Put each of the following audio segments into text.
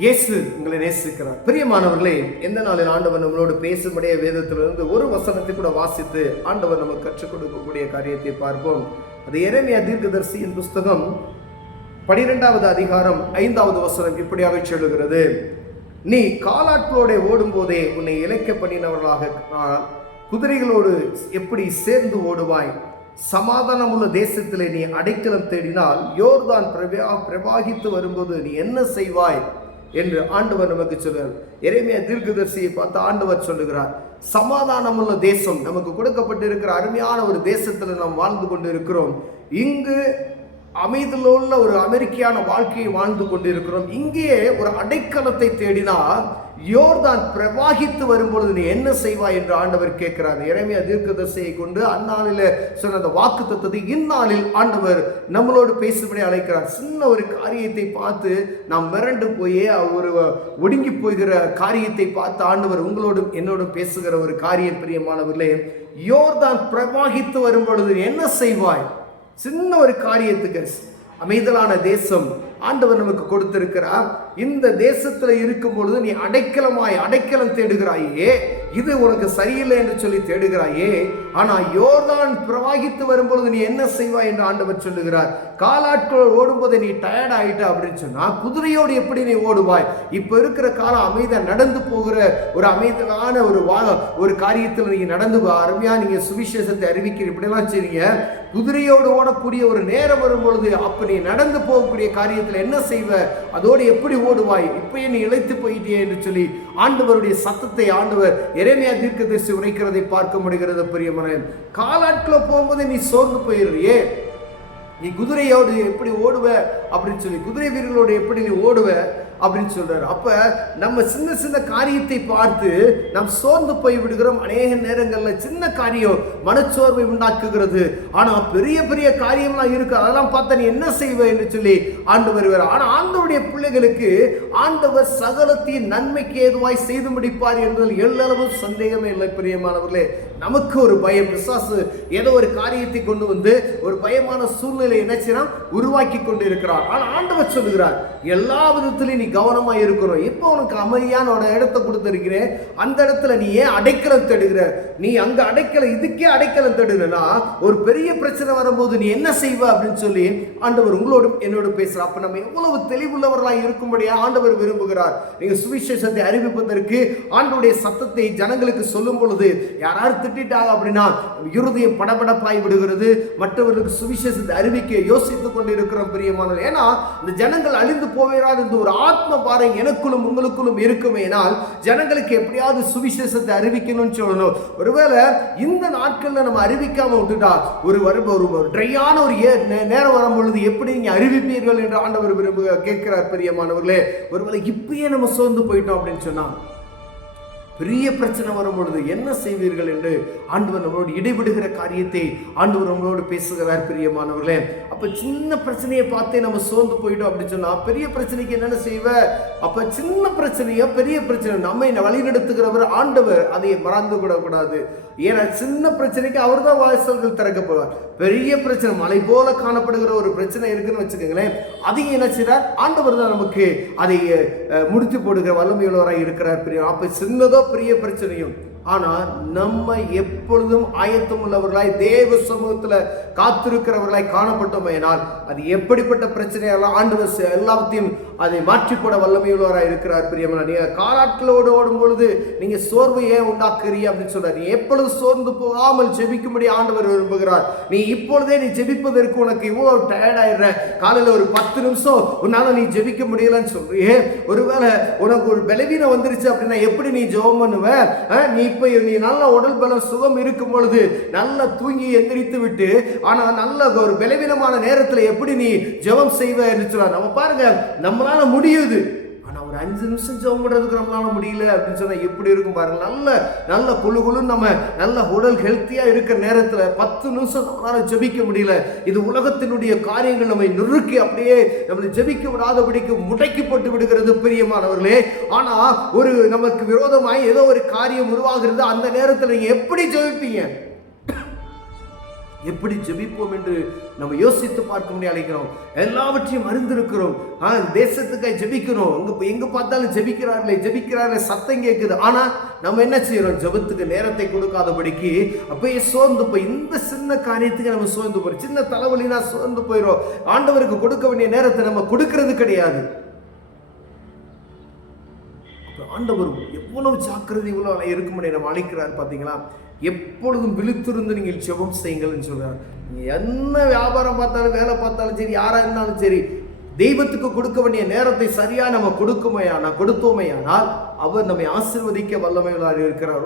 இயேசு உங்களை நேசிக்கிறார். பிரியமானவர்களே, எந்த நாளில் ஆண்டவர் நம்மளோடு பேசும்படிய வேதத்திலிருந்து ஒரு வசனத்தை கூட வாசித்து ஆண்டவர் நமக்கு கற்றுக் கொடுக்கக்கூடிய காரியத்தை பார்ப்போம். அது எரேமியா தீர்க்கதரிசியின் புஸ்தகம் 12வது அதிகாரம் 5வது வசனம் இப்படியாக சொல்லுகிறது: நீ காலாட்களோட ஓடும் போதே உன்னை இழைக்க பண்ணினவர்களாக குதிரைகளோடு எப்படி சேர்ந்து ஓடுவாய்? சமாதானமுள்ள தேசத்திலே நீ அடைக்கலம் தேடினால் யோர்தான் பிரவாகித்து வரும்போது நீ என்ன செய்வாய் என்று ஆண்டவர் நமக்கு சொல்கிறார். எரேமியா தீர்க்கதரிசியை பார்த்து ஆண்டவர் சொல்லுகிறார், சமாதானமுள்ள தேசம் நமக்கு கொடுக்கப்பட்டிருக்கிற அருமையான ஒரு தேசத்தில் நாம் வாழ்ந்து கொண்டு இருக்கிறோம். இங்கு அமைதியுள்ள ஒரு அமெரிக்கான வாழ்க்கையை வாழ்ந்து கொண்டிருக்கிறோம். இங்கே ஒரு அடைக்கலத்தை தேடினால் யோர்தான் பிரவாகித்து வரும்பொழுது நீ என்ன செய்வாய் என்று ஆண்டவர் கேட்கிறார். எரேமியா தீர்க்கதரிசியை கொண்டு அந்நாளில் சொன்ன அந்த வாக்கு தத்தத்தை இந்நாளில் ஆண்டவர் நம்மளோடு பேசும்படி அழைக்கிறார். சின்ன ஒரு காரியத்தை பார்த்து நாம் மிரண்டு போயே ஒரு ஒடுங்கி போகிற காரியத்தை பார்த்து ஆண்டவர் உங்களோடும் என்னோடும் பேசுகிற ஒரு காரியம். பிரியமானவர்களே, யோர்தான் பிரவாகித்து வரும்பொழுது என்ன செய்வாய்? சின்ன ஒரு காரியத்துக்கு அமைதலான தேசம் ஆண்டவர் நமக்கு கொடுத்திருக்கிறார். இந்த தேசத்தில் இருக்கும் பொழுது நீ அடைக்கலம் தேடுகிறாயே, இது உனக்கு சரியில்லை என்று சொல்லி தேடுகிறாயே. ஆனால் யோர்தான் பிரவாகித்து வரும்பொழுது நீ என்ன செய்வாய் என்று ஆண்டவர் சொல்லுகிறார். காலாட்கள் ஓடும்போது நீ டயர்ட் ஆயிட்ட அப்படின்னு சொன்னா குதிரையோடு எப்படி நீ ஓடுவாய்? இப்ப இருக்கிற காலம் அமைதியா நடந்து போகிற ஒரு அமைதியான ஒரு காரியத்தில் நீங்க நடந்து அருமையா நீங்க சுவிசேஷத்தை அறிவிக்கிற இப்படிலாம் செய்றீங்க. குதிரையோடு ஓடக்கூடிய ஒரு நேரம் வரும் பொழுது அப்ப நீ நடந்து போகக்கூடிய காரியத்தில் என்ன செய்வ? அதோடு எப்படி ஓடுவாய்? இப்பயே நீ இழைத்து போயிட்டியே என்று சொல்லி ஆண்டவருடைய சத்தத்தை ஆண்டவர் எரேமியா தீர்க்கதரிசி உரைக்கிறதை பார்க்க முடிகிறது. பிரியமானவர்களே, காலாட்களை போகும்போது நீ சோர்ந்து போயிடுறியே, நீ குதிரையோடு எப்படி ஓடுவ அப்படின்னு சொல்லி, குதிரை வீரர்களோடு எப்படி நீ ஓடுவ அப்படின்னு சொல்றாரு. அப்ப நம்ம சின்ன சின்ன காரியத்தை பார்த்து நாம் சோர்ந்து போய் விடுகிறோம். அநேக நேரங்களில் சின்ன காரியம் மனச்சோர்வை உண்டாக்குகிறது. ஆனா பெரிய பெரிய காரியம்லாம் இருக்கு, அதெல்லாம் பார்த்தா நீ என்ன செய்வ என்று சொல்லி ஆண்டவர் வருவார். ஆனா ஆண்டவருடைய பிள்ளைகளுக்கு ஆண்டவர் சகலத்தையும் நன்மைக்கு ஏதுவாய் செய்து முடிப்பார் என்பதில் எல்லளவும் சந்தேகமே இல்லை. பிரியமானவர்களே, நமக்கு ஒரு பயம், பிசாசு ஏதோ ஒரு காரியத்தை கொண்டு வந்து ஒரு பயமான சூழ்நிலை என்ன உருவாக்கி கொண்டு இருக்கிறார். ஆனா ஆண்டவர் சொல்லுகிறார், எல்லா விதத்திலையும் நீ கவனமா இருக்கணும். இப்போ உனக்கு அமைதியான இடத்தை கொடுத்திருக்கிறேன், அந்த இடத்துல நீ ஏன் அடைக்கலம் தேடுகிற? நீ அங்க இதுக்கே அடைக்கலம் தேடுனா ஒரு பெரிய பிரச்சனை வரும்போது நீ என்ன செய்வ அப்படின்னு சொல்லி ஆண்டவர் உங்களோடும் என்னோடு பேசுறார். அப்ப நம்ம எவ்வளவு தெளிவுள்ளவர்களாக இருக்கும்படியா ஆண்டவர் விரும்புகிறார். நீங்க சுவிசேஷத்தை அறிவிப்பதற்கு ஆண்டவருடைய சத்தத்தை ஜனங்களுக்கு சொல்லும் பொழுது யாராவது திட்டாங்க அப்படின்னா இருதயம் படபடப்பாய் விடுகிறது. மற்றவர்களுக்கு சுவிசேஷத்தை அறிவிக்க யோசித்துக் கொண்டிருக்கிறோம். பிரியமானது, ஏன்னா இந்த ஜனங்கள் அழிந்து போகிறார் என்று ஒரு ஆத்ம பாரம் எனக்குள்ளும் உங்களுக்குள்ளும் இருக்குமேனால் ஜனங்களுக்கு எப்படியாவது சுவிசேஷத்தை அறிவிக்கணும்னு சொல்லணும். ஒருவேளை இந்த நாட்கள்ல நம்ம அறிவிக்காம விட்டுட்டா ஒரு ட்ரையான ஒரு நேரம் வரும் பொழுது எப்படி நீங்க அறிவிப்பீர்கள் என்று ஆண்டவர் கேட்கிறார். பிரியமானவர்களே, ஒருவேளை இப்பயே நம்ம சோர்ந்து போயிட்டோம் அப்படின்னு சொன்னா பெரிய பிரச்சனை வரும் பொழுது என்ன செய்வீர்கள் என்று ஆண்டவர் நம்மளோடு இடைவிடுகிற காரியத்தை ஆண்டவர் நம்மளோடு பேசுகிறார். பிரியமானவர்களே, அப்ப சின்ன பிரச்சனையை பார்த்தே நம்ம சோர்ந்து போயிட்டோம் அப்படின்னு சொன்னா பெரிய பிரச்சனைக்கு என்னென்ன செய்வ? அப்ப சின்ன பிரச்சனையோ பெரிய பிரச்சனை நம்மை வழிநடத்துகிறவர் ஆண்டவர், அதை மறந்து கூடாது. ஏன்னா சின்ன பிரச்சனைக்கு அவர் தான் வாசல்கள் திறக்கப்படுவார். பெரிய பிரச்சனை மலை போல காணப்படுகிற ஒரு பிரச்சனை இருக்குன்னு வச்சுக்கோங்களேன், அதையும் என்ன செய்றார்? ஆண்டவர் தான் நமக்கு அதை முடித்து போடுகிற வல்லமையுள்ளவராக இருக்கிறார். அப்ப சின்னதோ பெரிய பிரச்சனையும் ஆனால் நம்ம எப்பொழுதும் ஆயத்தம் உள்ளவர்களாய் தேவ சமூகத்துல காத்திருக்கிறவர்களாய் காணப்பட்டோமேனால் அது எப்படிப்பட்ட பிரச்சனையெல்லாம் ஆண்டவர் எல்லாத்தையும் அதை மாற்றி போட வல்லமையுள்ளவராக இருக்கிறார். பிரியமான, நீங்க காலாட்களோடு ஓடும் பொழுது நீங்க சோர்வை ஏன் உண்டாக்குறீ அப்படின்னு சொல்றாரு. நீ எப்பொழுது சோர்ந்து போகாமல் ஜெபிக்கும்படி ஆண்டவர் விரும்புகிறார். நீ இப்பொழுதே நீ ஜெபிப்பதற்கு உனக்கு இவ்வளவு டயர்ட் ஆயிடுற, காலையில ஒரு 10 நிமிஷம் உன்னால நீ ஜெபிக்க முடியலன்னு சொல்றியே, ஒருவேளை உனக்கு ஒரு பலவீனம் வந்துருச்சு அப்படின்னா எப்படி நீ ஜெபம் பண்ணுவ? நீ நல்ல உடல் பலம் சுகம் இருக்கும் பொழுது நல்லா தூங்கி எந்திரித்து விட்டு ஆனா நல்ல ஒரு பலவீனமான நேரத்தில் எப்படி நீ ஜெபம் செய்வ என்று சொல்ல நம்ம பாருங்க. நம்மளால முடியுது, ஆனா ஒரு 5 நிமிஷம் ஜெபம் பண்றதுக்கு நம்மளால முடியல அப்படின்னு சொன்னா எப்படி இருக்கும் பாருங்க. நல்ல குழு நம்ம நல்ல உடல் ஹெல்த்தியா இருக்கிற நேரத்துல 10 நிமிஷம் நம்மளால ஜெபிக்க முடியல. இது உலகத்தினுடைய காரியங்கள் நம்மை நொறுக்கி அப்படியே நம்மளை ஜெபிக்க விடாதபடிக்கு முடக்கி போட்டு விடுகிறது. பிரியமானவர்களே, ஆனா ஒரு நமக்கு விரோதமாய் ஏதோ ஒரு காரியம் உருவாகிறது, அந்த நேரத்தில் நீங்க எப்படி ஜெபிப்பீங்க? எப்படி ஜெபிப்போம் என்று நம்ம யோசித்து பார்க்க முடிய அழைக்கிறோம். எல்லாவற்றையும் அறிந்திருக்கிறோம். தேசத்துக்காக ஜெபிக்கணும். எங்க பார்த்தாலும் ஜெபிக்கிறார்களே சத்தம் கேட்குது. ஆனா நம்ம என்ன செய்யறோம்? ஜெபத்துக்கு நேரத்தை கொடுக்காதபடிக்கு அப்பயே சோர்ந்து போய் இந்த சின்ன காரியத்துக்கு நம்ம சோர்ந்து போறோம். சின்ன தலைவலினா சோர்ந்து போயிடும். ஆண்டவருக்கு கொடுக்க வேண்டிய நேரத்தை நம்ம கொடுக்கறது கிடையாது. ஆண்டவர் எவ்வளவு ஜாக்கிரதை இவ்வளவு இருக்கும்படி நம்ம அழைக்கிறார் பார்த்தீங்களா? எப்பொழுதும் விழித்திருந்து நீங்கள் ஜெபம் செய்யுங்கள்னு சொல்றார். நீங்க என்ன வியாபாரம் பார்த்தாலும் வேலை பார்த்தாலும் சரி, யாரா இருந்தாலும் சரி, தெய்வத்துக்கு கொடுக்க வேண்டிய நேரத்தை சரியா நம்ம கொடுத்தோமையானால் அவர் நம்மை ஆசீர்வதிக்க வல்லமையுள்ளவர் இருக்கிறார்.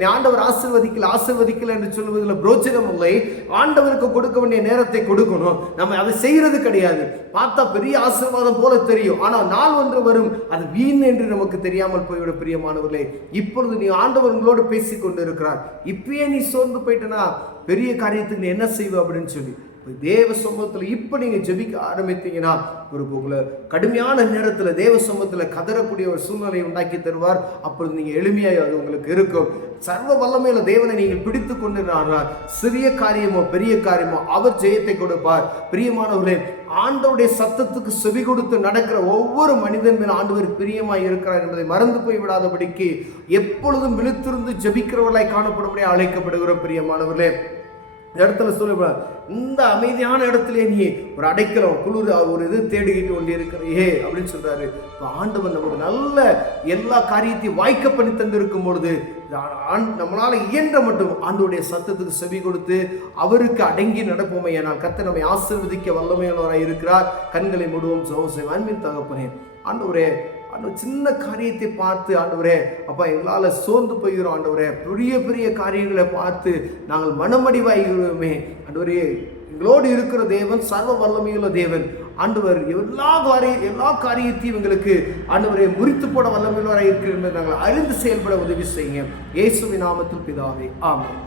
நீ ஆண்டவர் ஆசீர்வதிக்கல என்று சொல்வதில் பிரோஜனம் இல்லை. ஆண்டவருக்கு கொடுக்க வேண்டிய நேரத்தை கொடுக்கணும். நம்ம அதை செய்யறது கிடையாது. பார்த்தா பெரிய ஆசீர்வாதம் போல தெரியும், ஆனால் நாள் ஒன்று வரும் அது வீண் என்று நமக்கு தெரியாமல் போய்விட. பிரியமானவர்களே, இப்பொழுது நீ ஆண்டவர் உங்களோடு பேசி கொண்டு இருக்கிறார். இப்பயே நீ சோர்ந்து போயிட்டனா பெரிய காரியத்துக்கு நீ என்ன செய்வ அப்படின்னு சொல்லி தேவ சமூகத்தில் இப்ப நீங்க ஜெபிக்க ஆரம்பித்தீங்கன்னா உங்களை கடுமையான நேரத்தில் தேவ சமூகத்தில் கதறக்கூடிய ஒரு சூழ்நிலையை உண்டாக்கி தருவார். அப்பொழுது நீங்க எளிமையாக அது உங்களுக்கு இருக்கும். சர்வ வல்லமையில தேவனை நீங்கள் பிடித்து கொண்டு சிறிய காரியமோ பெரிய காரியமோ அவர் ஜெயத்தை கொடுப்பார். பிரியமானவர்களே, ஆண்டவருடைய சத்தத்துக்கு செவி கொடுத்து நடக்கிற ஒவ்வொரு மனிதன் மேல் ஆண்டவர் பிரியமாய் இருக்கிறார் என்பதை மறந்து போய் விடாதபடிக்கு எப்பொழுதும் விழித்திருந்து ஜெபிக்கிறவர்களாய் காணப்படும்படியாக அழைக்கப்படுகிறோம். பிரியமானவர்களே, இடத்துல சொல்ல இந்த அமைதியான இடத்துல நீ ஒரு அடைக்கலம் குளிர் ஒரு இது தேடிக்கிட்டு கொண்டு இருக்கிறே அப்படின்னு சொல்றாரு. இப்போ ஆண்டவர் நமக்கு நல்ல எல்லா காரியத்தையும் வாய்க்க பண்ணி தந்திருக்கும் பொழுது நம்மளால இயன்ற மட்டும் ஆண்டவருடைய சத்தத்துக்கு செவி கொடுத்து அவருக்கு அடங்கி நடப்போமே. ஆனால் கர்த்தர் நம்மை ஆசீர்வதிக்க வல்லமையானவராய் இருக்கிறார். கண்களை மூடுவோம், ஜெபம் செய்வோம். அன்பின் தகப்பனே, ஆண்டவரே, அந்த சின்ன காரியத்தை பார்த்து ஆண்டவரே அப்பா எங்களால் சோர்ந்து போகிறோம். ஆண்டவரே, பெரிய பெரிய காரியங்களை பார்த்து நாங்கள் மனமடிவாகிறோமே. ஆண்டவரே, எங்களோடு இருக்கிற தேவன் சர்வ வல்லமையுள்ள தேவன். ஆண்டவர் எல்லா காரியத்தையும் எங்களுக்கு ஆண்டவரை முறித்து போட வல்லமையுள்ளவராக இருக்கிறது நாங்கள் அறிந்து செயல்பட உதவி செய்யுங்க. இயேசுவின் நாமத்தில் பிதாவே, ஆமென்.